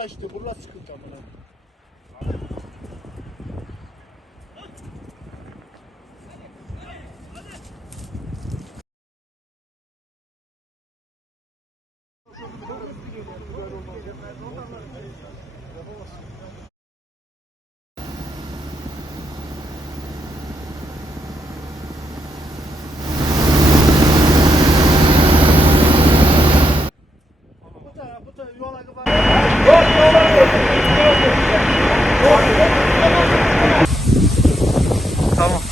burla işte burla sıkıntı amına. Bu bu taraf yola kadar. Tamam.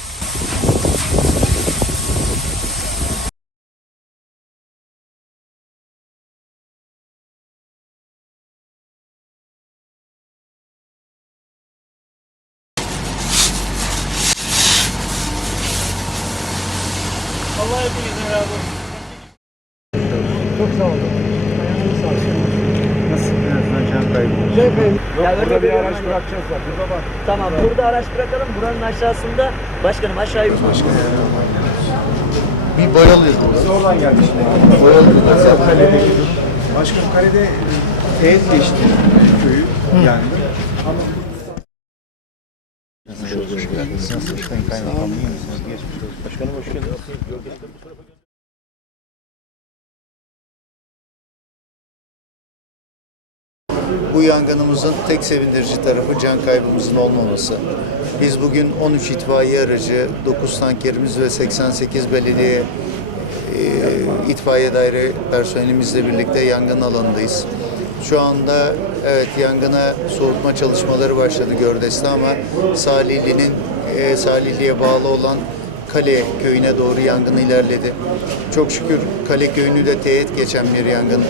Allah hepinizin razı olsun. Çok sağ olun. Nasıl can kaybı? Ya Burada öyle bir bir araç bırakacağız bak. Burada bak. Tamam burada araç bırakalım. Buranın aşağısında başkanım aşağıya bir Bir boyalıyız Biz burada. oradan geldik. Boyalıyız. Mesela kaledeki durum. Başkanım kalede e, teğet geçti köyü yani. Ama Başkanım hoş geldiniz. Bu yangınımızın tek sevindirici tarafı can kaybımızın olmaması. Biz bugün 13 itfaiye aracı, 9 tankerimiz ve 88 belediye e, itfaiye daire personelimizle birlikte yangın alanındayız. Şu anda evet yangına soğutma çalışmaları başladı Gördes'te ama Salihli'nin e, Salihli'ye bağlı olan Kale köyüne doğru yangın ilerledi. Çok şükür Kale köyünü de teğet geçen bir yangın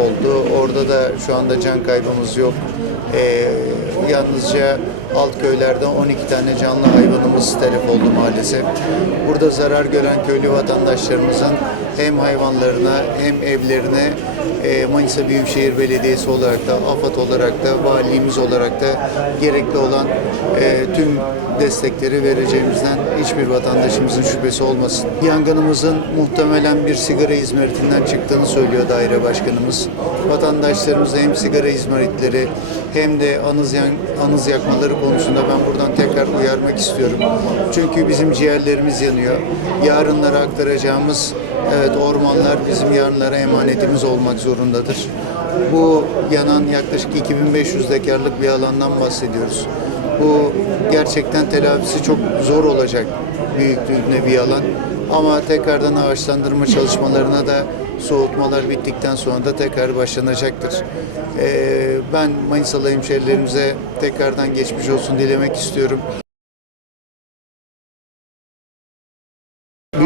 oldu. Orada da şu anda can kaybımız yok. Ee, yalnızca alt köylerden 12 tane canlı hayvanımız telef oldu maalesef. Burada zarar gören köylü vatandaşlarımızın hem hayvanlarına hem evlerine e, Manisa Büyükşehir Belediyesi olarak da, AFAD olarak da, valiliğimiz olarak da gerekli olan e, tüm destekleri vereceğimizden hiçbir vatandaşımızın şüphesi olmasın. Yangınımızın muhtemelen bir sigara izmaritinden çıktığını söylüyor daire başkanımız. Vatandaşlarımıza hem sigara izmaritleri hem de anız, yan, anız yakmaları konusunda ben buradan tekrar uyarmak istiyorum. Çünkü bizim ciğerlerimiz yanıyor. Yarınlara aktaracağımız evet, ormanlar bizim yarınlara emanetimiz olmak zorundadır. Bu yanan yaklaşık 2500 dekarlık bir alandan bahsediyoruz. Bu gerçekten telafisi çok zor olacak büyüklüğünde bir alan. Ama tekrardan ağaçlandırma çalışmalarına da soğutmalar bittikten sonra da tekrar başlanacaktır. Ee, ben Manisalı hemşerilerimize tekrardan geçmiş olsun dilemek istiyorum.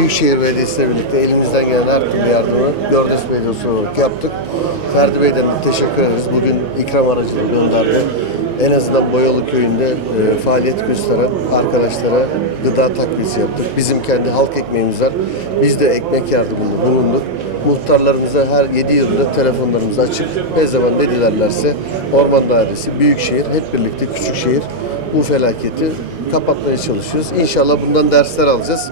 Büyükşehir Belediyesi ile birlikte elimizden gelen her türlü yardımı Gördes Belediyesi olarak yaptık. Ferdi Bey'den de teşekkür ederiz. Bugün ikram aracını gönderdi. En azından Boyalı Köyü'nde e, faaliyet gösteren arkadaşlara gıda takviyesi yaptık. Bizim kendi halk ekmeğimiz var. Biz de ekmek yardımında bulunduk. Muhtarlarımıza her 7 yılda telefonlarımız açık. Ne zaman ne dilerlerse Orman Dairesi, Büyükşehir, hep birlikte Küçükşehir bu felaketi kapatmaya çalışıyoruz. İnşallah bundan dersler alacağız.